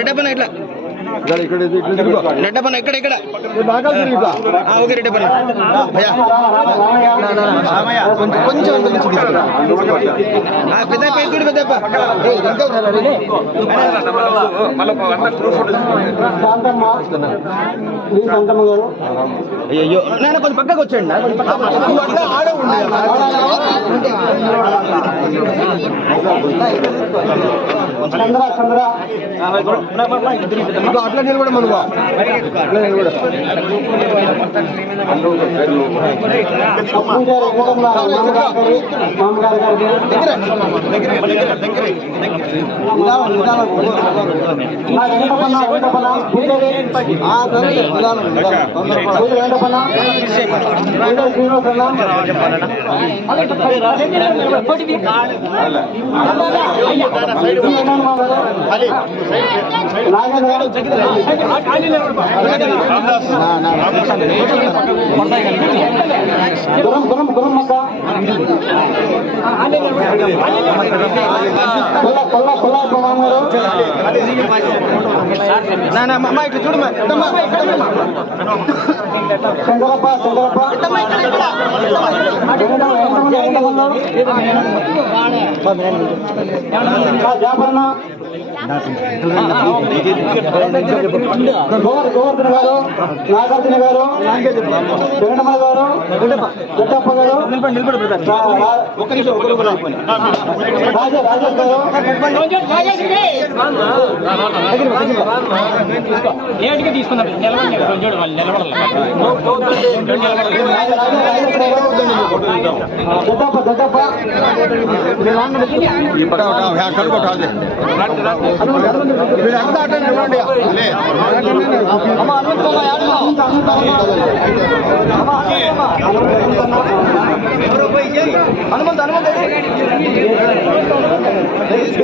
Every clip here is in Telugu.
రెడ్డప్పన ఇట్లా రెడ్డప్పన ఇక్కడ ఇక్కడ ఓకే రెడ్డప్పన కొంచెం పెద్ద పెద్దూడు పెద్దప్ప అయ్యో నేను కొంచెం పక్కకు వచ్చాడు అట్లా నిలబడ మనకు అట్లా నిలబడ ఇట్లా చూడమ్మా శంకరప్ప జాపరణ గోవర్ధన గారు, నాగార్జున గారు, వెంకటమ్మ గారు, జట్టప్ప గారు, రాజేష్ గారు,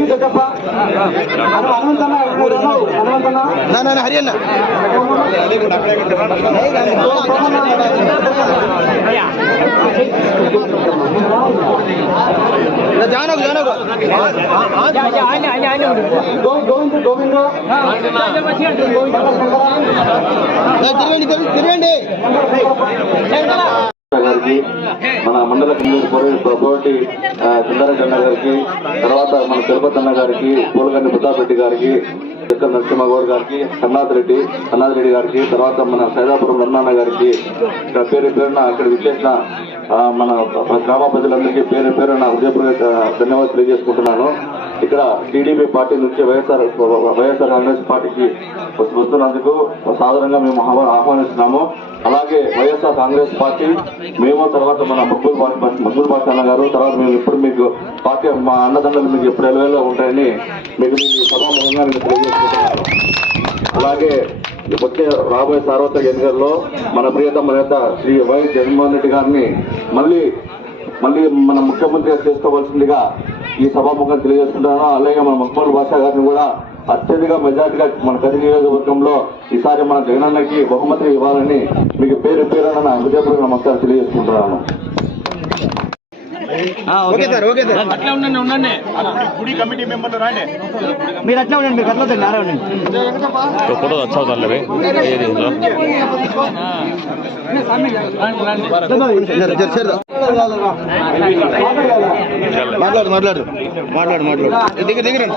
జట్టప్ప హరియన్న తిరగండి గారికి, మన మండల పోటీ సుందరరెడ్డి అన్న గారికి, తర్వాత మన తిరుపతి అన్న గారికి, పూలగండి ప్రతాప్ రెడ్డి గారికి, నరసింహగౌడ్ గారికి, కన్నాథ్ రెడ్డి గారికి, తర్వాత మన సైదాపురం రమణాన్న గారికి, పేరు పేరున అక్కడ విచ్చేసిన మన గ్రామ ప్రజలందరికీ పేరు పేరున హృదయపూర్వక ధన్యవాదాలు తెలియజేసుకుంటున్నాను. ఇక్కడ టీడీపీ పార్టీ నుంచి వైఎస్ఆర్ కాంగ్రెస్ పార్టీకి వస్తున్నందుకు సాధారణంగా మేము ఆహ్వానిస్తున్నాము. అలాగే వైఎస్ఆర్ కాంగ్రెస్ పార్టీ మేము, తర్వాత మన మక్బూల్ బాషా అన్న గారు, తర్వాత మేము ఇప్పుడు మీకు పార్టీ మా అన్నదండలు మీకు ఎప్పుడు ఎలవేలో ఉంటాయని మీకు సభాముఖంగా నేను తెలియజేసుకుంటున్నాను. అలాగే వచ్చే రాబోయే సార్వత్రిక ఎన్నికల్లో మన ప్రియతమ నేత శ్రీ వైఎస్ జగన్మోహన్ రెడ్డి గారిని మళ్ళీ మన ముఖ్యమంత్రిగా చేసుకోవాల్సిందిగా ఈ సభాముఖంగా తెలియజేస్తున్నాను. అలాగే మన మక్బూల్ బాషా గారిని కూడా అత్యధిక మెజార్టీగా మన గది నియోజకవర్గంలో ఈసారి మన జగనన్నకి బహుమతి ఇవ్వాలని మీకు పేరు పేరున హృదయపూర్వక నమస్కారం తెలియజేసుకుంటున్నాను. ఓకే సార్, ఓకే సార్, అట్లా ఉండండి గుడి కమిటీ మెంబర్లు రాండి, మీరు అట్లా ఉండండి, మీరు అట్లా నారా ఉండండి. ఫోటో अच्छा होता है మాట్లాడు దిగరండి.